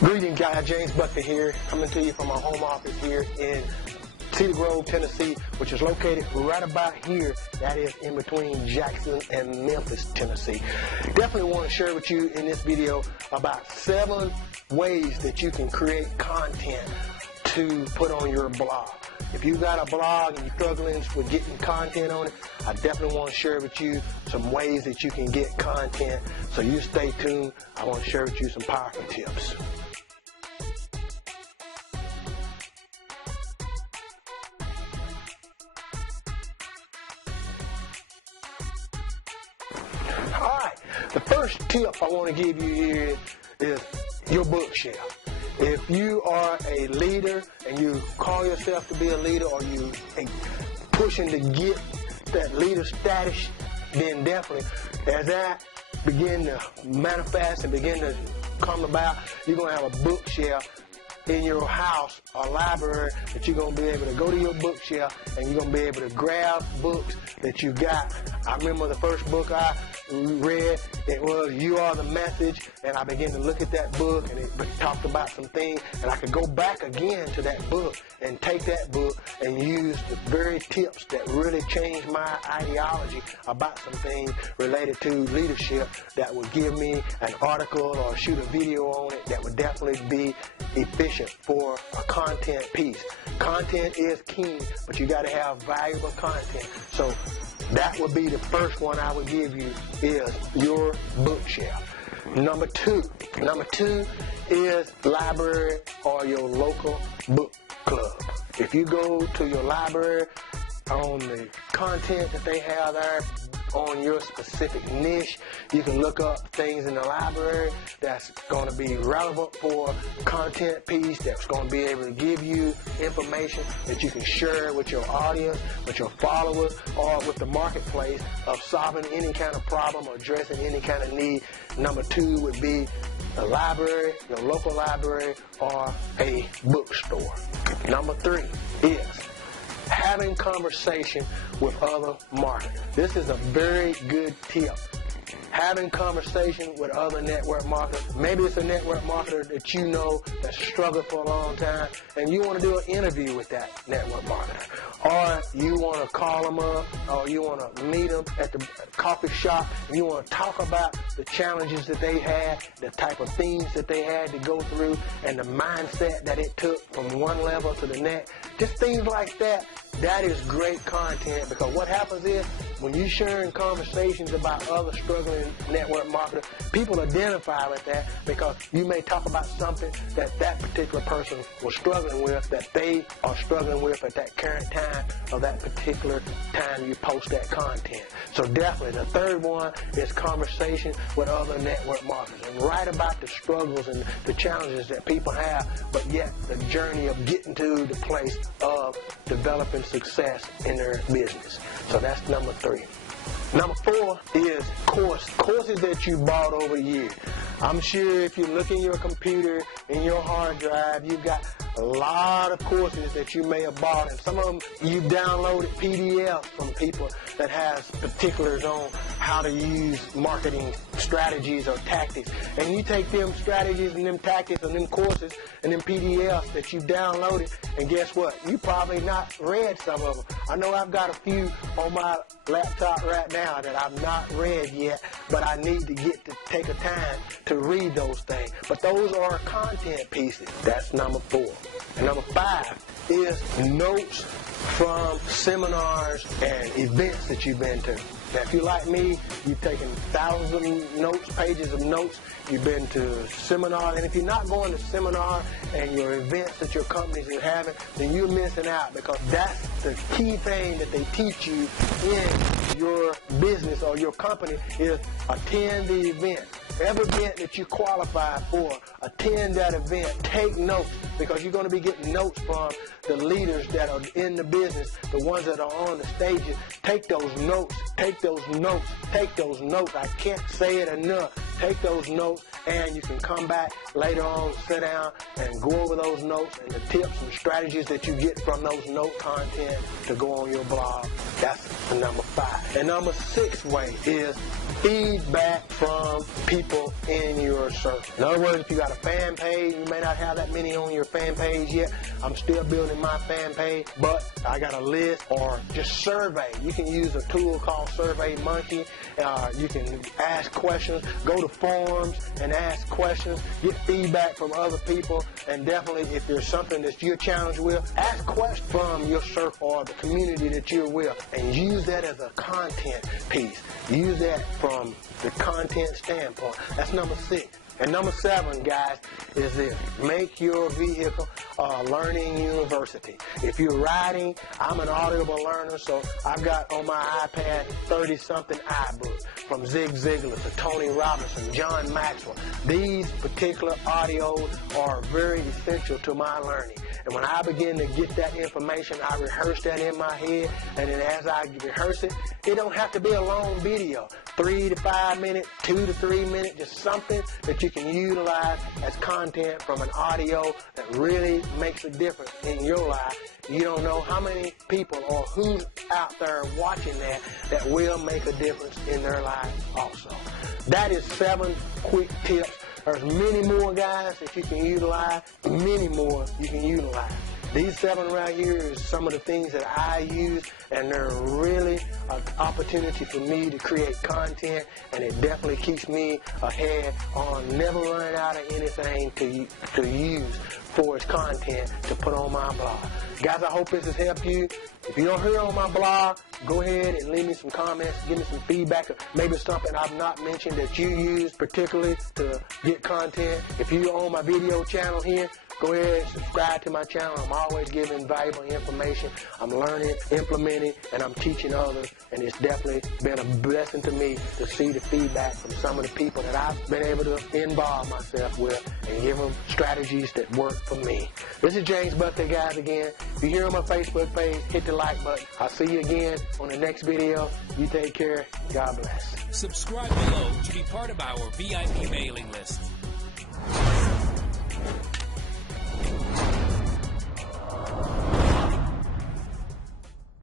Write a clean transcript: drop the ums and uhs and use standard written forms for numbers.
Greetings, guys. James Bucket here, coming to you from my home office here in Cedar Grove, Tennessee, which is located right about here. That is in between Jackson and Memphis, Tennessee. Definitely want to share with you in this video about 7 ways that you can create content to put on your blog. If you got a blog and you're struggling with getting content on it, I definitely want to share with you some ways that you can get content. So you stay tuned. I want to share with you some powerful tips. Alright, the first tip I want to give you here is your bookshelf. If you are a leader and you call yourself to be a leader, or you pushing to get that leader status, then definitely as that begin to manifest and begin to come about, you're going to have a bookshelf in your house or library that you're going to be able to go to your bookshelf and you're going to be able to grab books that you got. I remember the first book I read, it was You Are the Message, and I began to look at that book and it talked about some things, and I could go back again to that book and take that book and use the very tips that really changed my ideology about some things related to leadership that would give me an article or shoot a video on it that would definitely be efficient for a content piece. Content is king, but you got to have valuable content. So that would be the first one I would give you, is your bookshelf. Number two is library or your local book club. If you go to your library, on the content that they have there on your specific niche, you can look up things in the library that's going to be relevant for content piece, that's going to be able to give you information that you can share with your audience, with your followers, or with the marketplace of solving any kind of problem or addressing any kind of need. Number 2 would be a library, your local library, or a bookstore. Number 3 is having conversation with other marketers. This is a very good tip. Having conversation with other network marketers. Maybe it's a network marketer that you know that's struggled for a long time, and you want to do an interview with that network marketer. Or you want to call them up, or you want to meet them at the coffee shop, and you want to talk about the challenges that they had, the type of things that they had to go through, and the mindset that it took from one level to the next. Just things like that. That is great content, because what happens is when you're sharing conversations about other struggling network marketers, people identify with that because you may talk about something that that particular person was struggling with, that they are struggling with at that current time or that particular time you post that content. So definitely the third one is conversation with other network marketers, and write about the struggles and the challenges that people have, but yet the journey of getting to the place of developing success in their business. So that's number 3. Number 4 is courses that you bought over the years. I'm sure if you look in your computer, in your hard drive, you've got a lot of courses that you may have bought, and some of them you downloaded PDFs from people that has particulars on how to use marketing strategies or tactics, and you take them strategies and them tactics and them courses and them PDFs that you downloaded, and guess what? You probably not read some of them. I know I've got a few on my laptop right now that I've not read yet, but I need to get to take a time to read those things. But those are content pieces. That's number 4. And number 5 is notes from seminars and events that you've been to. Now, if you're like me, you've taken thousands of notes, pages of notes. You've been to seminars, and if you're not going to seminar and your events that your companies are having, then you're missing out, because that's the key thing that they teach you in your business or your company is attend the event. Every event that you qualify for, attend that event. Take notes, because you're going to be getting notes from the leaders that are in the business, the ones that are on the stages. Take those notes. Take those notes. Take those notes. I can't say it enough. take those notes, and you can come back later on, sit down, and go over those notes and the tips and strategies that you get from those note content to go on your blog. That's the number 5. And number 6 way is feedback from people in your circle. In other words, if you got a fan page, you may not have that many on your fan page yet. I'm still building my fan page, but I got a list, or just survey. You can use a tool called Survey Monkey. You can ask questions, go to forums and ask questions, get feedback from other people, and definitely if there's something that you're challenged with, ask questions from your circle or the community that you're with, and use that as a content piece. Use that from the content standpoint. That's number 6. And number 7, guys, is this. Make your vehicle a learning university. If you're writing, I'm an Audible learner, so I've got on my iPad 30-something iBooks from Zig Ziglar to Tony Robinson, John Maxwell. These particular audios are very essential to my learning. And when I begin to get that information, I rehearse that in my head, and then as I rehearse it, it don't have to be a long video. 3 to 5 minutes, 2 to 3 minutes, just something that you can utilize as content from an audio that really makes a difference in your life. You don't know how many people or who's out there watching that will make a difference in their life also. That is 7 quick tips. There's many more, guys, that you can utilize. Many more you can utilize. These 7 right here is some of the things that I use, and they're really an opportunity for me to create content, and it definitely keeps me ahead on never running out of anything to use for its content to put on my blog. Guys, I hope this has helped you. If you don't hear on my blog, go ahead and leave me some comments, give me some feedback, or maybe something I've not mentioned that you use particularly to get content. If you're on my video channel here, go ahead and subscribe to my channel. I'm always giving valuable information. I'm learning, implementing, and I'm teaching others. And it's definitely been a blessing to me to see the feedback from some of the people that I've been able to involve myself with and give them strategies that work for me. This is James Buckley, guys, again. If you're here on my Facebook page, hit the like button. I'll see you again on the next video. You take care. God bless. Subscribe below to be part of our VIP mailing list.